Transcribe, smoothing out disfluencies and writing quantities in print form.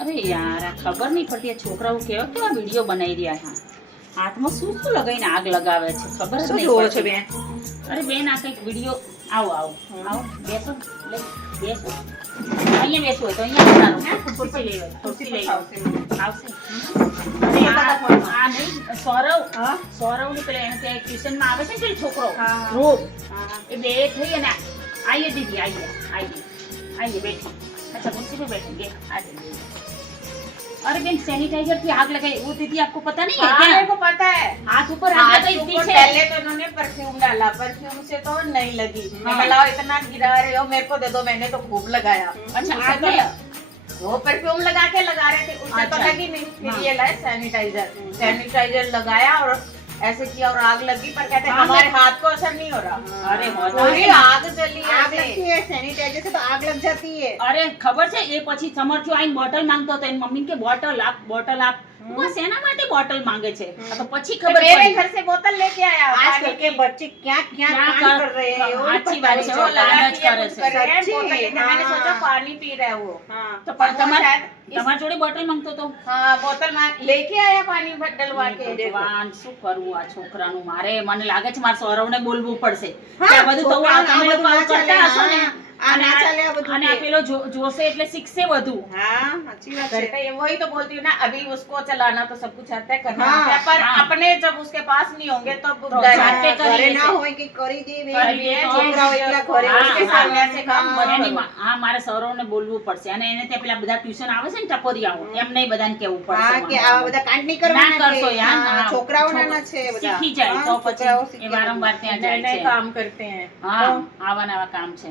અરે યાર આ ખબર નહીં પડતી આ છોકરાઓ કેવા વિડીયો બનાવી રહ્યા છે. હાથમાં શું શું લગાવીને આગ લગાવે છે ખબર જ શું નહીં જોવો પડતી. છો બેન? અરે બેન આ કંઈક વિડીયો આવો બેસો લે બેસો અહીંયા બેસવું હોય તો અહીંયા આવવાનું. ખુરશી લઈ આવો, ખુરશી લઈ આવો. આવશે આ નહીં સૌરવ ની પેલા એને ત્યાં ટ્યુશનમાં આવે છે ને પેલો છોકરો ધ્રુવ એ બે થઈ અને આઈએ દીદી આઈએ બેઠી. अच्छा कुर्सी पे बैठे देख आ जाइए. अरे बेन सैनिटाइजर की आग लगाई वो दीदी आपको पता नहीं है हाँ, क्या? मेरे को पता है. हाथ ऊपर आग लगाई थी छे. पहले तो इन्होंने परफ्यूम डाला, परफ्यूम से तो नहीं लगी. मैं लाओ इतना गिरा रहे हो मेरे को दे दो, मैंने तो खूब लगाया. अच्छा उससे आपने तो वो परफ्यूम लगा रहे थे उससे तो अच्छा। लगी नहीं. फिर ये लाए सैनिटाइजर लगाया और ऐसे किया और आग लगी, पर कहते हैं हमारे हाथ को असर नहीं हो रहा. अरे होता पूरी है. आग जली आग ऐसे. लगती है, सैनिटाइजर से तो आग लग जाती है. अरे खबर છે એ પછી સમર્થ્યો આઈને બોટલ માંગતો હતો એની મમ્મી કે બોટલ આપ वो सेना માટે બોટલ માંગે છે તો પછી तो ખબર मेरे પડી घर से बोतल लेके आया. आजकल पानी के की. बच्चे क्या क्या क्या कांड कर- कर रहे हैं, वो अच्छी पता बात नहीं है, वो वो चलता. लगा लालच दिया करे कुछ છે. कर रहे हैं, सच्ची, बोतल लेके. मैंने हाँ. सोचा पानी पी रहा है वो. हाँ. તો પણ वो તમાર शायद इस- તમાર જોડે બોટલ માંગતો તો हाँ बोतल लेके आया पानी डलवा के. ભગવાન શું કરવું આ છોકરાનું મારે મને લાગે છે મારા સૌરવને બોલવું પડશે હા, કે આ બધું તો છોકરાઓને તમે આ લોકો બધું આવું કરતા ના હશો ને ચાલે. આ ના ચાલે આ બધું અને કે. આ પેલો જોશે એટલે શીખશે વધુ. हाँ, अच्छी बात करते है. हैं, वही तो बोलती हूँ ना. अभी उसको चलाना तो सब कुछ आता है, करना हाँ, आता है, पर हाँ. अपने जब उसके पास नहीं होंगे तब तो डर जाते है. કરી ઘરે ના લેશે. હોય કે કરી દે ને. કરી દે તો છોકરાઓ એકલા ઘરે હા, उसके હોય. सामने ऐसे काम मत એની करो. હા મારે સૌરવને બોલવું પડશે અને એને ત્યાં પેલા બધા ટ્યુશન આવે છે ને ટપોરિયાઓ એમ નહીં બધાને કેવું હા, પડશે કે આવા બધા કાંડ નહીં ના કરવાના કરશો કે. યાર હા, હા. છોકરાઓ નાના છે બધા. શીખી જાય હા, તો છોકરાઓ પછી શીખી એ વારંવાર ત્યાં नए જાય नए છે काम करते हैं. હા આવા નવા કામ છે.